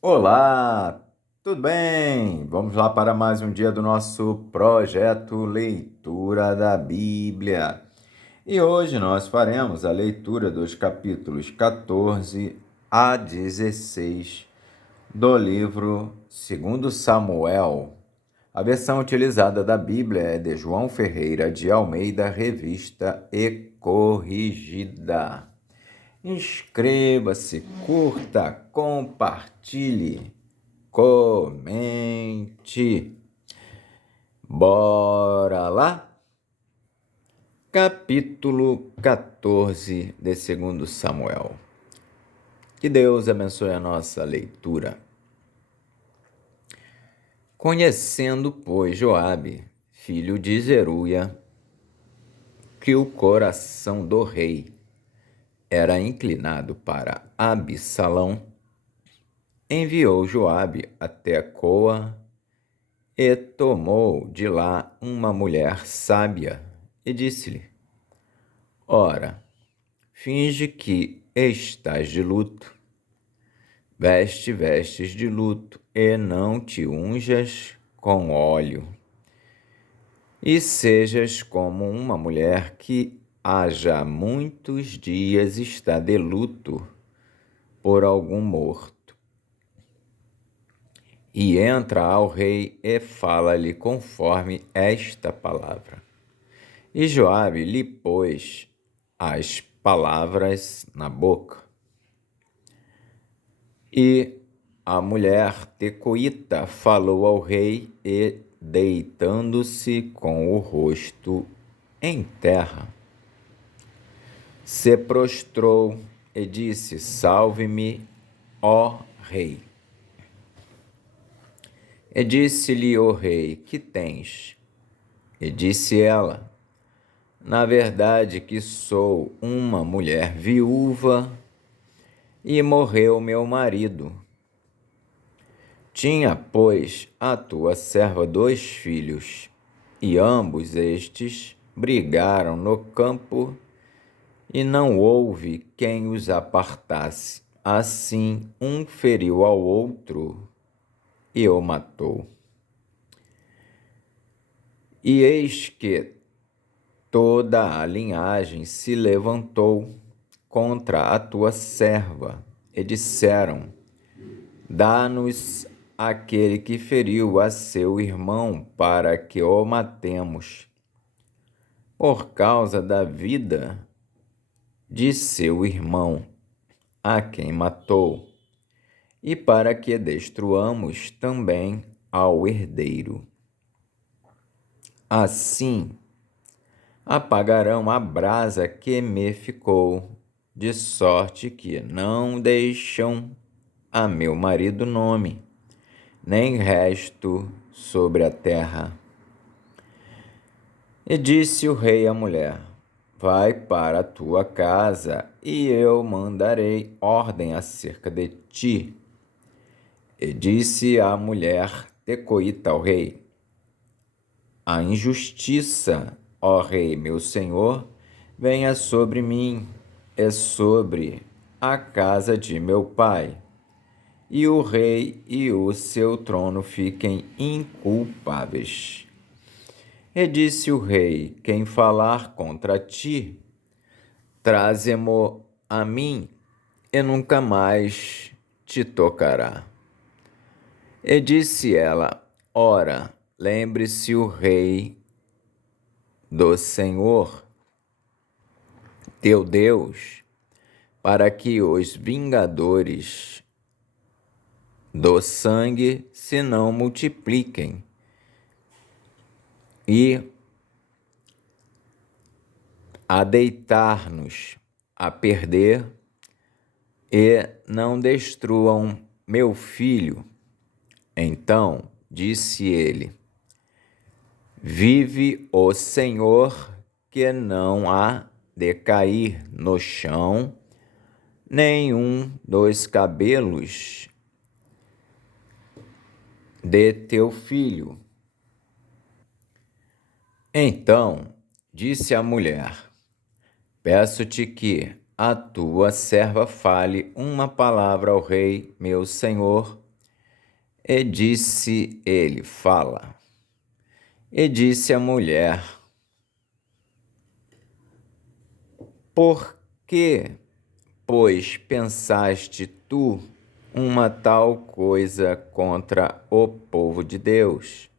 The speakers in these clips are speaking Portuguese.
Olá, tudo bem? Vamos lá para mais um dia do nosso projeto Leitura da Bíblia. E hoje nós faremos a leitura dos capítulos 14 a 16 do livro 2 Samuel. A versão utilizada da Bíblia é de João Ferreira de Almeida, revista e corrigida. Inscreva-se, curta, compartilhe, comente. Bora lá? Capítulo 14 de 2 Samuel. Que Deus abençoe a nossa leitura. Conhecendo, pois, Joabe, filho de Zeruia, que o coração do rei era inclinado para Absalão, enviou Joabe até Coa e tomou de lá uma mulher sábia e disse-lhe: Ora, finge que estás de luto, veste vestes de luto e não te unjas com óleo, e sejas como uma mulher que há já muitos dias está de luto por algum morto. E entra ao rei e fala-lhe conforme esta palavra. E Joabe lhe pôs as palavras na boca. E a mulher tecoíta falou ao rei e, deitando-se com o rosto em terra, se prostrou e disse: Salve-me, ó rei. E disse-lhe o rei: Que tens? E disse ela: Na verdade que sou uma mulher viúva e morreu meu marido. Tinha, pois, a tua serva 2 filhos, e ambos estes brigaram no campo, e não houve quem os apartasse. Assim, um feriu ao outro e o matou. E eis que toda a linhagem se levantou contra a tua serva, e disseram: Dá-nos aquele que feriu a seu irmão, para que o matemos, por causa da vida de seu irmão, a quem matou, e para que destruamos também ao herdeiro. Assim, apagarão a brasa que me ficou, de sorte que não deixam a meu marido nome, nem resto sobre a terra. E disse o rei à mulher: Vai para a tua casa, e eu mandarei ordem acerca de ti. E disse a mulher tecoíta ao rei: A injustiça, ó rei meu senhor, venha sobre mim e sobre a casa de meu pai, e o rei e o seu trono fiquem inculpáveis. E disse o rei: Quem falar contra ti, traze-mo a mim, e nunca mais te tocará. E disse ela: Ora, lembre-se o rei do Senhor, teu Deus, para que os vingadores do sangue se não multipliquem, e a deitar-nos a perder, e não destruam meu filho. Então disse ele: Vive o Senhor, que não há de cair no chão nenhum dos cabelos de teu filho. Então disse a mulher: Peço-te que a tua serva fale uma palavra ao rei, meu senhor, E disse ele: Fala. E disse a mulher: Por que, pois, pensaste tu uma tal coisa contra o povo de Deus?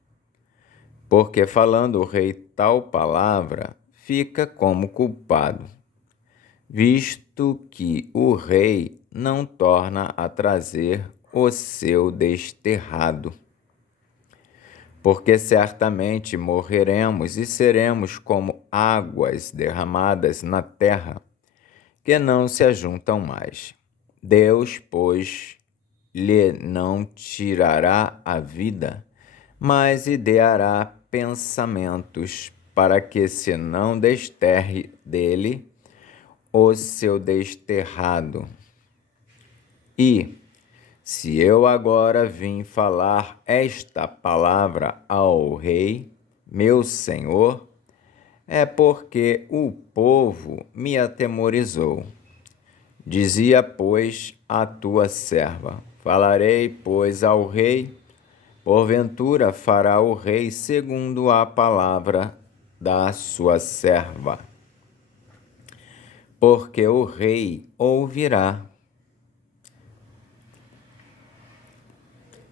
Porque falando o rei tal palavra, fica como culpado, visto que o rei não torna a trazer o seu desterrado. Porque certamente morreremos e seremos como águas derramadas na terra, que não se ajuntam mais. Deus, pois, lhe não tirará a vida, mas lhe dará pensamentos, para que se não desterre dele o seu desterrado. E, se eu agora vim falar esta palavra ao rei, meu senhor, é porque o povo me atemorizou. Dizia, pois, a tua serva: Falarei, pois, ao rei, porventura fará o rei segundo a palavra da sua serva. Porque o rei ouvirá,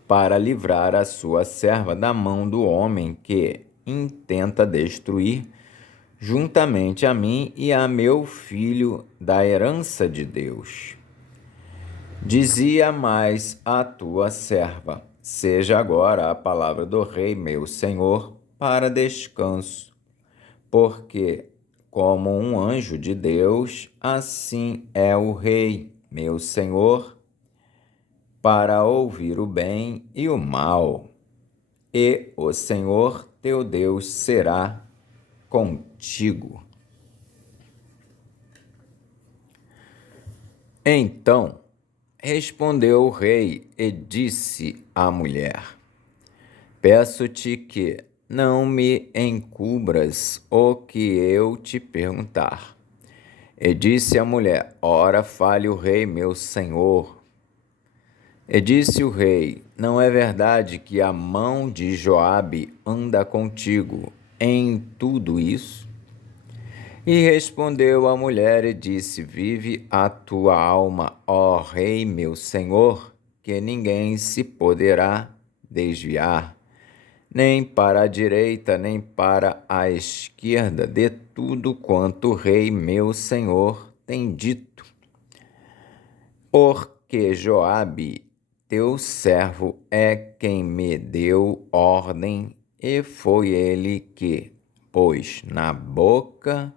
para livrar a sua serva da mão do homem que intenta destruir, juntamente a mim e a meu filho, da herança de Deus. Dizia mais a tua serva: Seja agora a palavra do rei, meu senhor, para descanso, porque, como um anjo de Deus, assim é o rei, meu senhor, para ouvir o bem e o mal, e o Senhor teu Deus será contigo. Então respondeu o rei e disse à mulher: Peço-te que não me encubras o que eu te perguntar. E disse a mulher: Ora, fale o rei, meu senhor. E disse o rei: Não é verdade que a mão de Joabe anda contigo em tudo isso? E respondeu a mulher e disse: Vive a tua alma, ó rei meu senhor, que ninguém se poderá desviar, nem para a direita, nem para a esquerda, de tudo quanto o rei meu senhor tem dito. Porque Joabe, teu servo, é quem me deu ordem, e foi ele que pôs na boca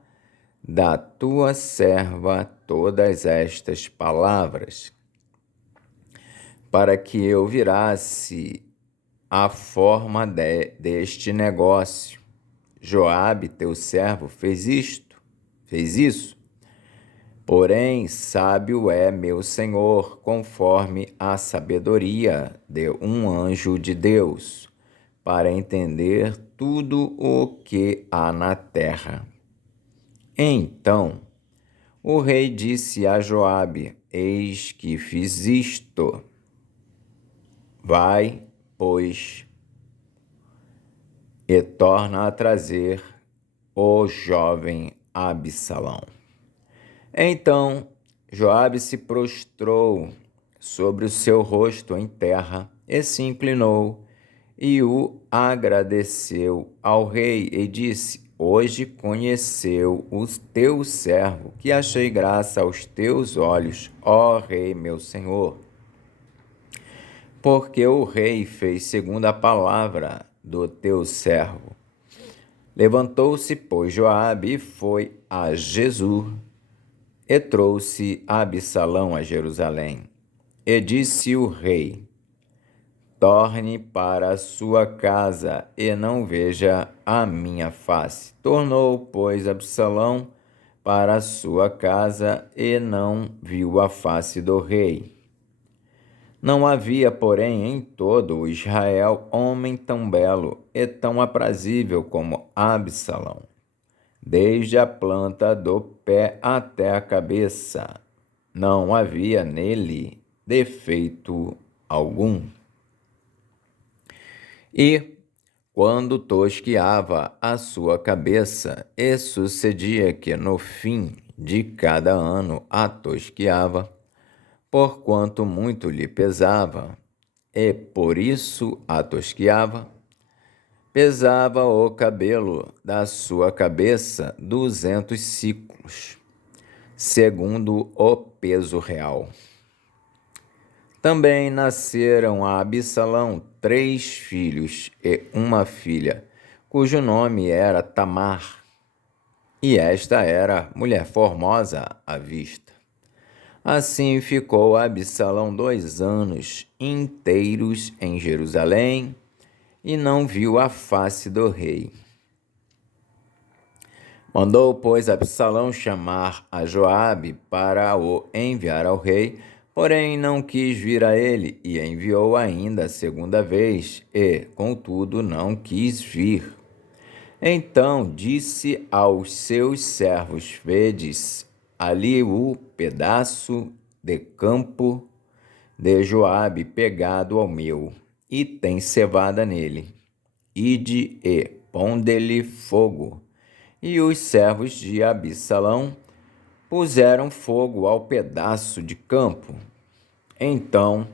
da tua serva todas estas palavras, para que eu virasse a forma deste negócio. Joabe, teu servo, fez isso. Porém, sábio é meu senhor, conforme a sabedoria de um anjo de Deus, para entender tudo o que há na terra. Então o rei disse a Joabe: Eis que fiz isto. Vai, pois, e torna a trazer o jovem Absalão. Então Joabe se prostrou sobre o seu rosto em terra e se inclinou e o agradeceu ao rei e disse: Hoje conheceu o teu servo, que achei graça aos teus olhos, ó rei meu senhor. Porque o rei fez segundo a palavra do teu servo. Levantou-se, pois, Joabe e foi a Jesur, e trouxe Absalão a Jerusalém. E disse o rei: Torne para a sua casa e não veja a minha face. Tornou, pois, Absalão para a sua casa e não viu a face do rei. Não havia, porém, em todo o Israel homem tão belo e tão aprazível como Absalão, desde a planta do pé até a cabeça. Não havia nele defeito algum. E, quando tosquiava a sua cabeça, e sucedia que no fim de cada ano a tosquiava, porquanto muito lhe pesava, e por isso a tosquiava, pesava o cabelo da sua cabeça 200 siclos, segundo o peso real. Também nasceram a Absalão 3 filhos e uma filha, cujo nome era Tamar, e esta era mulher formosa à vista. Assim ficou Absalão 2 anos inteiros em Jerusalém, e não viu a face do rei. Mandou, pois, Absalão chamar a Joabe para o enviar ao rei, porém não quis vir a ele, e enviou ainda a segunda vez, e, contudo, não quis vir. Então disse aos seus servos: Vedes ali o pedaço de campo de Joabe pegado ao meu, e tem cevada nele. Ide e ponde-lhe fogo. E os servos de Absalão puseram fogo ao pedaço de campo. Então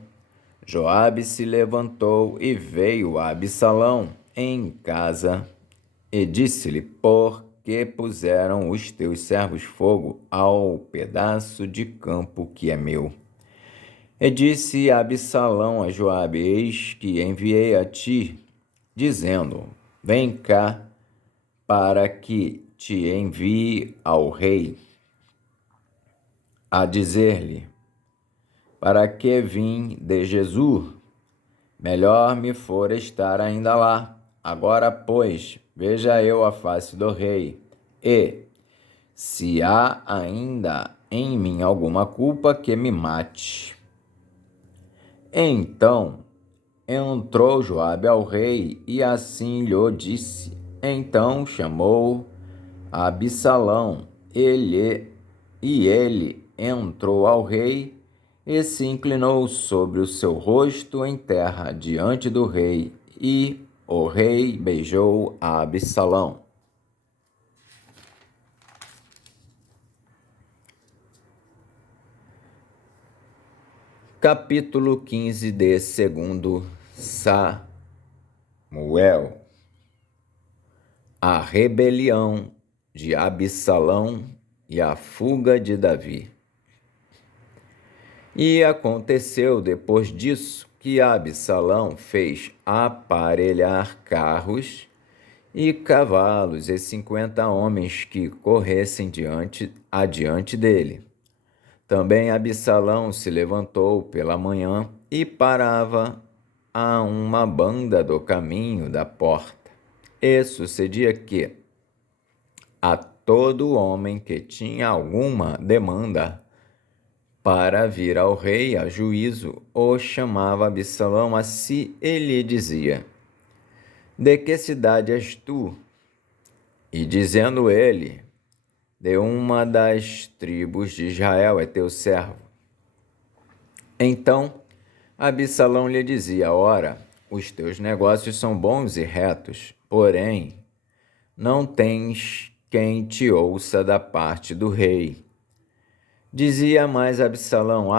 Joabe se levantou e veio a Absalão em casa e disse-lhe: Por que puseram os teus servos fogo ao pedaço de campo que é meu? E disse Absalão a Joabe: Eis que enviei a ti, dizendo: Vem cá, para que te envie ao rei, a dizer-lhe: Para que vim de Jesus? Melhor me for estar ainda lá. Agora, pois, veja eu a face do rei, e, se há ainda em mim alguma culpa, que me mate. Então entrou Joabe ao rei, e assim lhe disse. Então chamou Absalão, e ele entrou ao rei, e se inclinou sobre o seu rosto em terra diante do rei, e o rei beijou a Absalão. Capítulo 15 de 2 Samuel. A rebelião de Absalão e a fuga de Davi. E aconteceu depois disso que Absalão fez aparelhar carros e cavalos e 50 homens que corressem adiante dele. Também Absalão se levantou pela manhã e parava a uma banda do caminho da porta. E sucedia que a todo homem que tinha alguma demanda para vir ao rei a juízo, o chamava Absalão a si e lhe dizia: De que cidade és tu? E dizendo ele: De uma das tribos de Israel é teu servo. Então Absalão lhe dizia: Ora, os teus negócios são bons e retos, porém não tens quem te ouça da parte do rei. Dizia mais Absalão: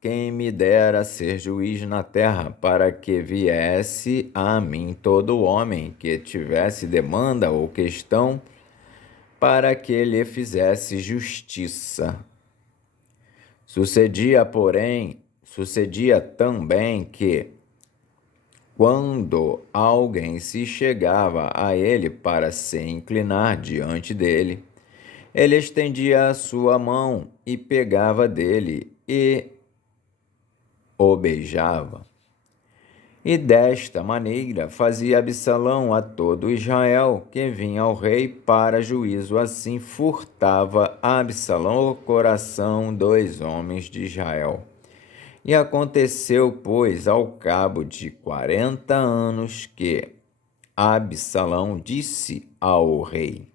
quem me dera ser juiz na terra, para que viesse a mim todo homem que tivesse demanda ou questão, para que lhe fizesse justiça. Sucedia também que, quando alguém se chegava a ele para se inclinar diante dele, ele estendia a sua mão e pegava dele e o beijava. E desta maneira fazia Absalão a todo Israel que vinha ao rei para juízo. Assim furtava Absalão o coração dos homens de Israel. E aconteceu, pois, ao cabo de 40 anos, que Absalão disse ao rei: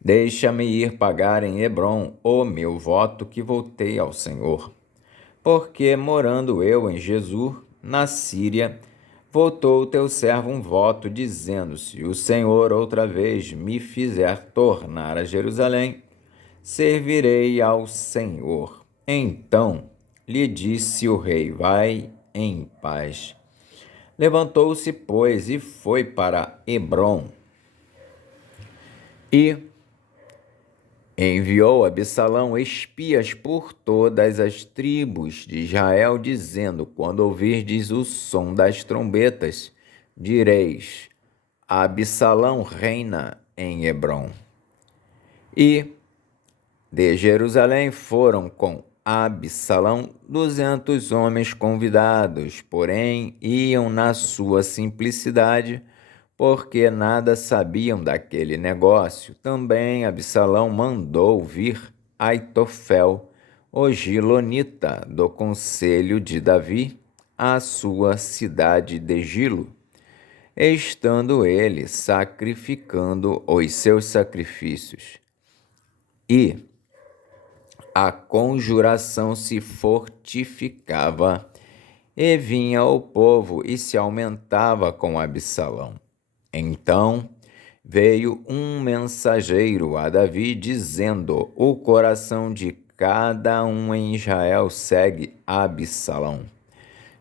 Deixa-me ir pagar em Hebrom o meu voto que voltei ao Senhor, porque morando eu em Jesus, na Síria, Votou teu servo um voto, dizendo: se o Senhor outra vez me fizer tornar a Jerusalém, servirei ao Senhor. Então lhe disse o rei: vai em paz. Levantou-se, pois, e foi para Hebrom. E enviou Absalão espias por todas as tribos de Israel, dizendo: quando ouvirdes o som das trombetas, direis: Absalão reina em Hebrom. E de Jerusalém foram com Absalão 200 homens convidados, porém iam na sua simplicidade, porque nada sabiam daquele negócio. Também Absalão mandou vir Aitofel, o gilonita do conselho de Davi, à sua cidade de Gilo, estando ele sacrificando os seus sacrifícios. E a conjuração se fortificava, e vinha o povo e se aumentava com Absalão. Então veio um mensageiro a Davi, dizendo: o coração de cada um em Israel segue Absalão.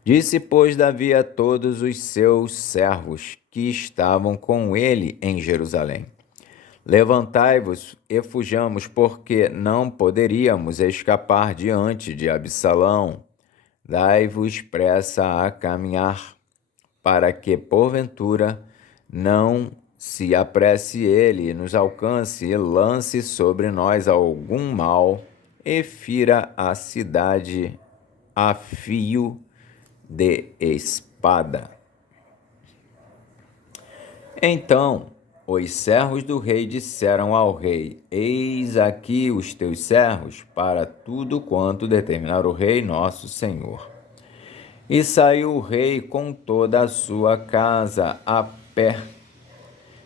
Disse, pois, Davi a todos os seus servos que estavam com ele em Jerusalém: levantai-vos e fujamos, porque não poderíamos escapar diante de Absalão. Dai-vos pressa a caminhar, para que, porventura, não se apresse ele e nos alcance e lance sobre nós algum mal e fira a cidade a fio de espada. Então os servos do rei disseram ao rei: eis aqui os teus servos para tudo quanto determinar o rei nosso senhor. E saiu o rei com toda a sua casa a pé.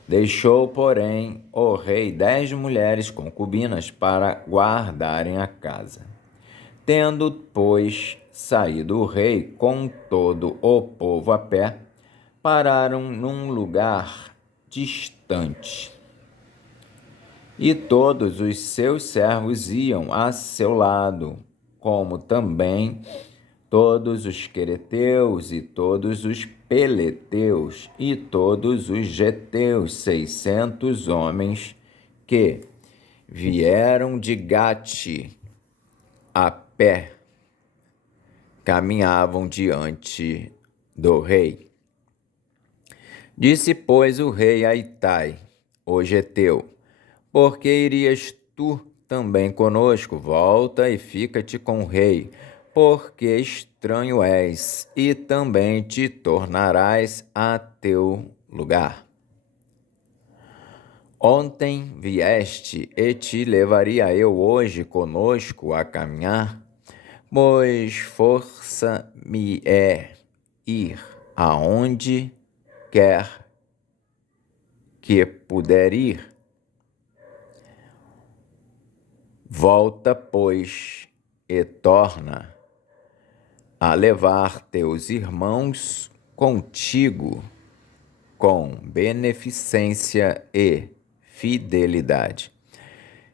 Deixou, porém, o rei 10 mulheres concubinas para guardarem a casa. Tendo, pois, saído o rei com todo o povo a pé, pararam num lugar distante. E todos os seus servos iam a seu lado, como também todos os quereteus e todos os peleteus e todos os geteus, 600 homens que vieram de Gate a pé, caminhavam diante do rei. Disse, pois, o rei a Itai, o geteu: porque irias tu também conosco? Volta e fica-te com o rei, porque estranho és, e também te tornarás a teu lugar. Ontem vieste, e te levaria eu hoje conosco a caminhar, pois força me é ir aonde quer que puder ir. Volta, pois, e torna a levar teus irmãos contigo com beneficência e fidelidade.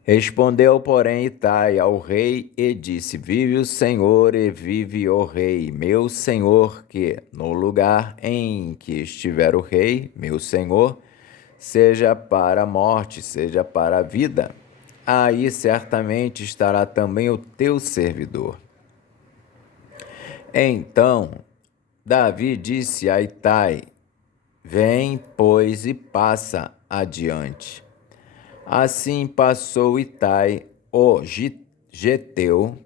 Respondeu, porém, Itai ao rei e disse: vive o Senhor e vive o rei, meu senhor, que no lugar em que estiver o rei, meu senhor, seja para a morte, seja para a vida, aí certamente estará também o teu servidor. Então Davi disse a Itai: vem, pois, e passa adiante. Assim passou Itai, o geteu,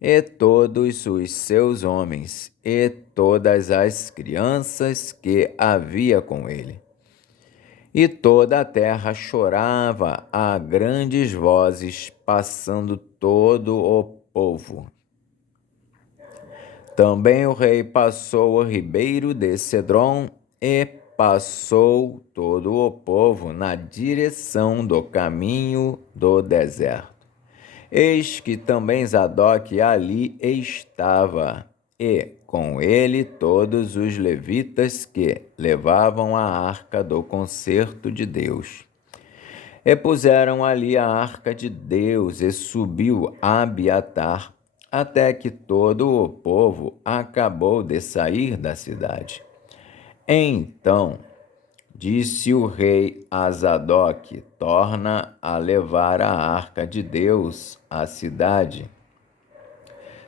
e todos os seus homens, e todas as crianças que havia com ele. E toda a terra chorava a grandes vozes, passando todo o povo. Também o rei passou o ribeiro de Cedron, e passou todo o povo na direção do caminho do deserto. Eis que também Zadok ali estava, e com ele todos os levitas que levavam a arca do concerto de Deus. E puseram ali a arca de Deus, e subiu Abiatar, até que todo o povo acabou de sair da cidade. Então disse o rei a Zadok: torna a levar a arca de Deus à cidade.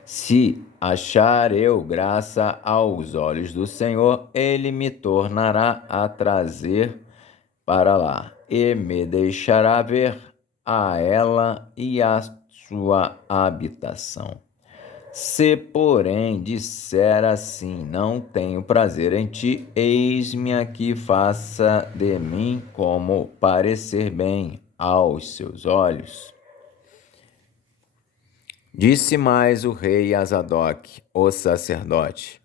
Se achar eu graça aos olhos do Senhor, ele me tornará a trazer para lá, e me deixará ver a ela e a sua habitação. Se, porém, disser assim: não tenho prazer em ti, eis-me aqui, faça de mim como parecer bem aos seus olhos. Disse mais o rei a Zadok, o sacerdote: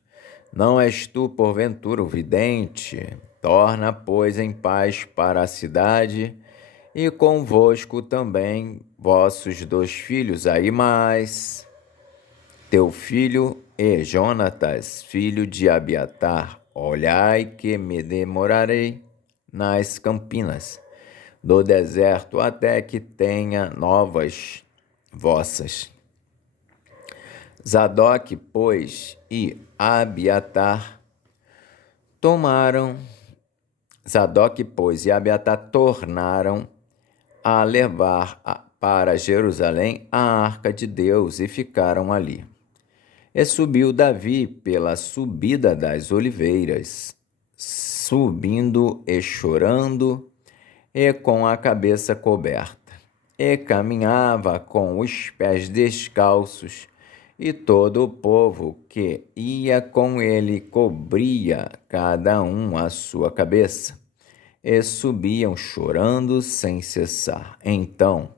não és tu, porventura, o vidente? Torna, pois, em paz para a cidade, e convosco também vossos 2 filhos, Ahimaás, teu filho, e Jonatas, filho de Abiatar. Olhai que me demorarei nas campinas do deserto até que tenha novas vossas. Zadok, pois, e Abiatar tornaram a levar para Jerusalém a arca de Deus e ficaram ali. E subiu Davi pela subida das oliveiras, subindo e chorando, e com a cabeça coberta, e caminhava com os pés descalços, e todo o povo que ia com ele cobria cada um a sua cabeça, e subiam chorando sem cessar. Então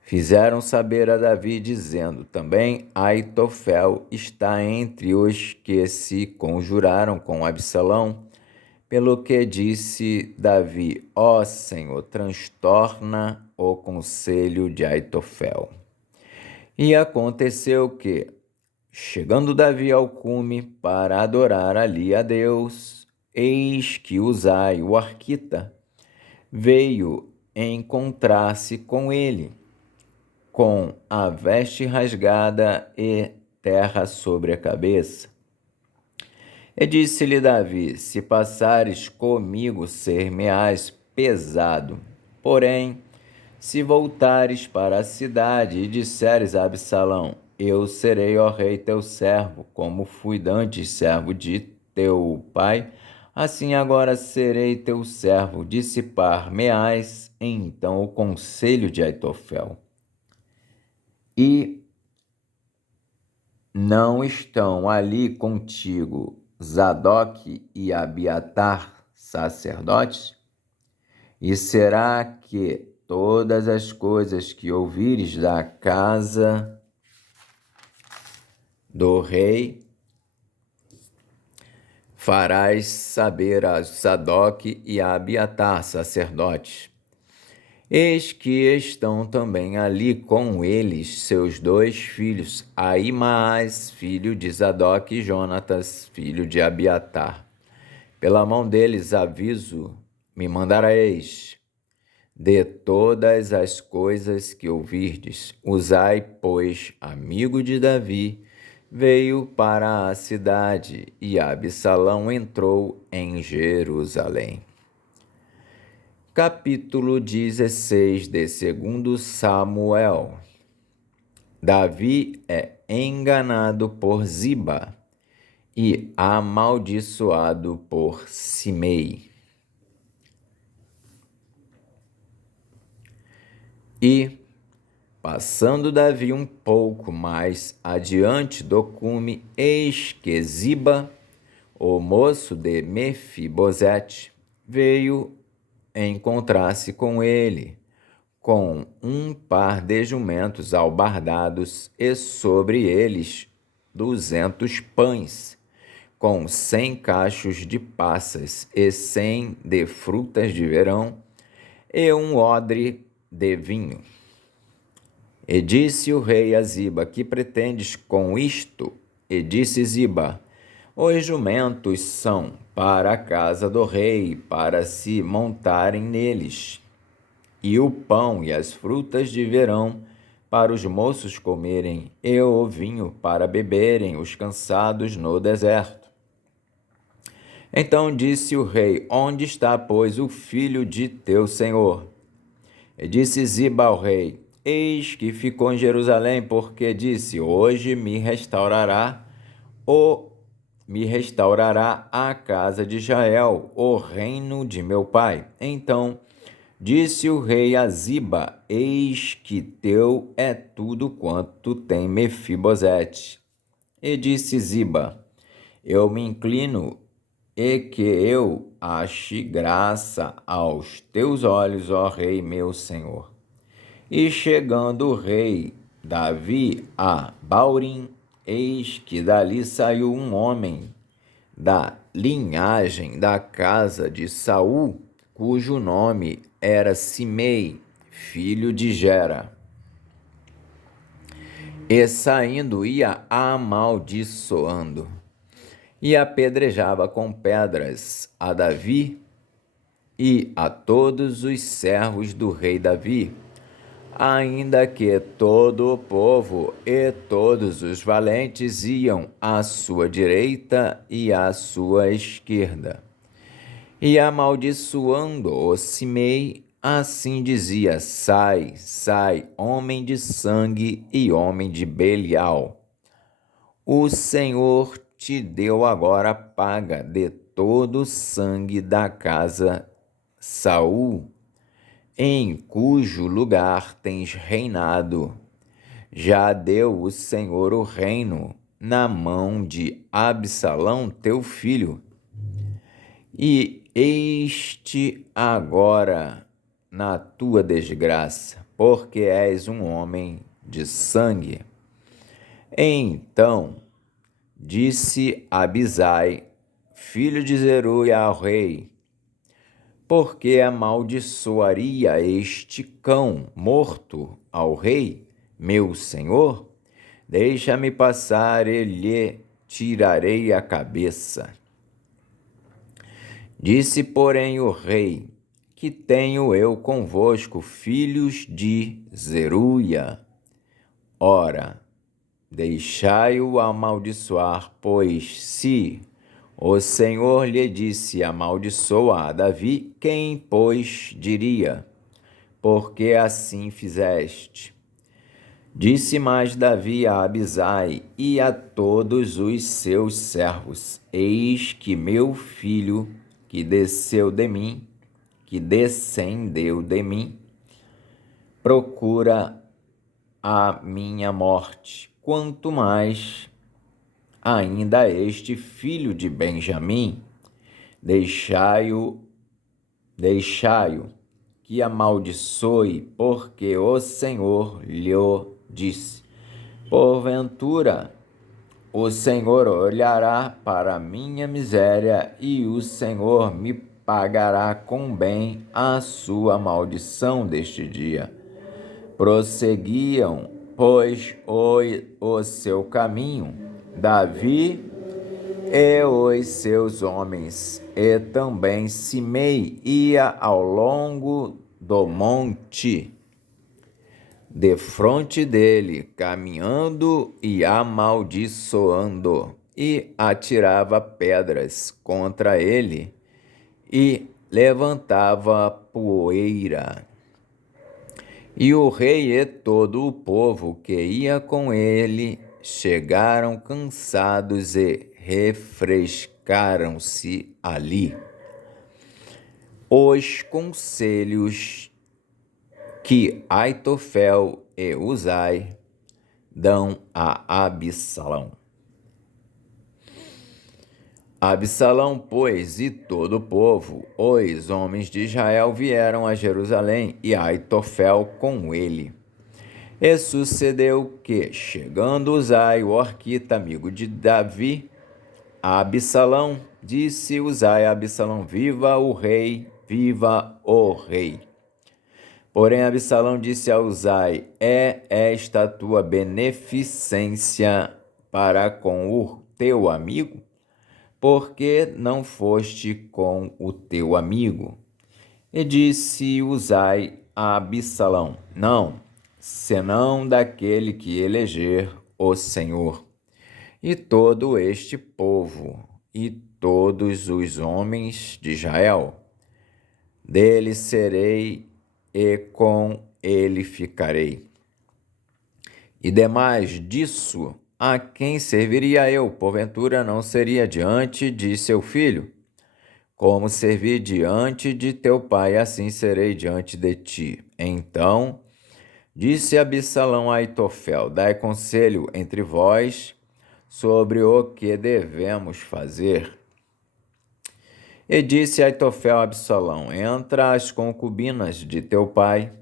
fizeram saber a Davi, dizendo: também Aitofel está entre os que se conjuraram com Absalão. Pelo que disse Davi: ó Senhor, transtorna o conselho de Aitofel. E aconteceu que, chegando Davi ao cume para adorar ali a Deus, eis que Uzai, o arquita, veio encontrar-se com ele, com a veste rasgada e terra sobre a cabeça. E disse-lhe Davi: se passares comigo, ser-me-ás pesado. Porém, se voltares para a cidade e disseres a Absalão: eu serei, ó rei, teu servo, como fui dantes servo de teu pai, assim agora serei teu servo. Dissipar-me-ás então o conselho de Aitofel. E não estão ali contigo Zadok e Abiatar, sacerdotes? E será que todas as coisas que ouvires da casa do rei farás saber a Zadok e a Abiatar, sacerdotes? Eis que estão também ali com eles seus 2 filhos, Ahimaás, filho de Zadok, e Jonatas, filho de Abiatar. Pela mão deles aviso me mandareis de todas as coisas que ouvirdes. Uzai, pois, amigo de Davi, veio para a cidade, e Absalão entrou em Jerusalém. Capítulo 16 de 2 Samuel. Davi é enganado por Ziba e amaldiçoado por Simei. E, passando Davi um pouco mais adiante do cume, eis que Ziba, o moço de Mefibosete, veio encontrar-se com ele, com um par de jumentos albardados, e sobre eles 200 pães, com 100 cachos de passas e 100 de frutas de verão, e um odre de vinho. E disse o rei a Ziba: que pretendes com isto? E disse Ziba: os jumentos são para a casa do rei, para se montarem neles, e o pão e as frutas de verão para os moços comerem, e o vinho para beberem os cansados no deserto. Então disse o rei: onde está, pois, o filho de teu senhor? E disse Ziba ao rei: eis que ficou em Jerusalém, porque disse: hoje me restaurará a casa de Israel, o reino de meu pai. Então disse o rei a Ziba: eis que teu é tudo quanto tem Mefibosete. E disse Ziba: eu me inclino, e que eu ache graça aos teus olhos, ó rei meu senhor. E chegando o rei Davi a Baurim, eis que dali saiu um homem da linhagem da casa de Saul, cujo nome era Simei, filho de Gera. E saindo ia amaldiçoando, e apedrejava com pedras a Davi e a todos os servos do rei Davi, ainda que todo o povo e todos os valentes iam à sua direita e à sua esquerda. E amaldiçoando-o Simei, assim dizia: sai, sai, homem de sangue e homem de Belial. O Senhor te deu agora a paga de todo o sangue da casa Saul, em cujo lugar tens reinado. Já deu o Senhor o reino na mão de Absalão, teu filho. E este agora na tua desgraça, porque és um homem de sangue. Então disse Abisai, filho de Zeruia, ao rei: porque amaldiçoaria este cão morto ao rei, meu senhor? Deixa-me passar e lhe tirarei a cabeça. Disse, porém, o rei: que tenho eu convosco, filhos de Zeruia? Ora, deixai-o amaldiçoar, pois se o Senhor lhe disse: amaldiçoa a Davi, quem, pois, diria: porque assim fizeste? Disse mais Davi a Abisai e a todos os seus servos: eis que meu filho, que descendeu de mim, procura a minha morte. Quanto mais ainda este filho de Benjamim, deixai-o que amaldiçoe, porque o Senhor lhe disse: porventura o Senhor olhará para a minha miséria, e o Senhor me pagará com bem a sua maldição deste dia. Prosseguiam, pois, o seu caminho, Davi e os seus homens, e também Simei ia ao longo do monte defronte dele, caminhando e amaldiçoando, e atirava pedras contra ele e levantava poeira. E o rei e todo o povo que ia com ele chegaram cansados e refrescaram-se ali. Os conselhos que Aitofel e Uzai dão a Absalão. Absalão, pois, e todo o povo, os homens de Israel, vieram a Jerusalém, e Aitofel com ele. E sucedeu que, chegando Uzai, o arquita, amigo de Davi, a Absalão, disse Uzai a Absalão: viva o rei, viva o rei. Porém Absalão disse a Uzai: é esta tua beneficência para com o teu amigo? Por que não foste com o teu amigo? E disse Uzai a Absalão: Não, senão daquele que eleger o Senhor. E todo este povo, e todos os homens de Israel, dele serei e com ele ficarei. E demais disso, a quem serviria eu? Porventura não seria diante de seu filho? Como servi diante de teu pai, assim serei diante de ti. Então disse Absalão a Aitofel: Dai conselho entre vós sobre o que devemos fazer. E disse Aitofel a Absalão: Entra as concubinas de teu pai,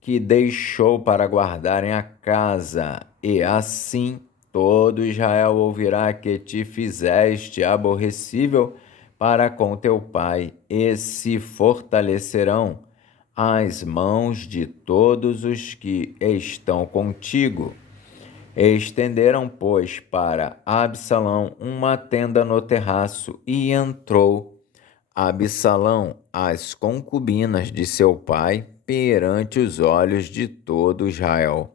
que deixou para guardarem a casa, e assim todo Israel ouvirá que te fizeste aborrecível para com teu pai, e se fortalecerão as mãos de todos os que estão contigo. Estenderam, pois, para Absalão uma tenda no terraço, e entrou Absalão as concubinas de seu pai perante os olhos de todo Israel.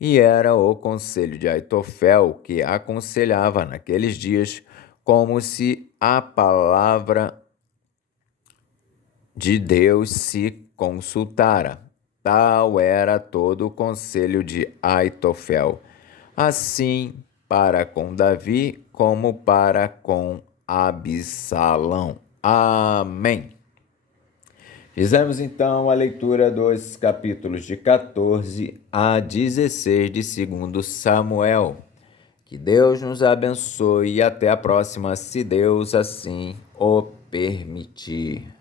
E era o conselho de Aitofel que aconselhava naqueles dias, como se a palavra de Deus se consultara. Tal era todo o conselho de Aitofel, assim para com Davi como para com Absalão. Amém. Fizemos então a leitura dos capítulos de 14 a 16 de 2 Samuel. Que Deus nos abençoe e até a próxima, se Deus assim o permitir.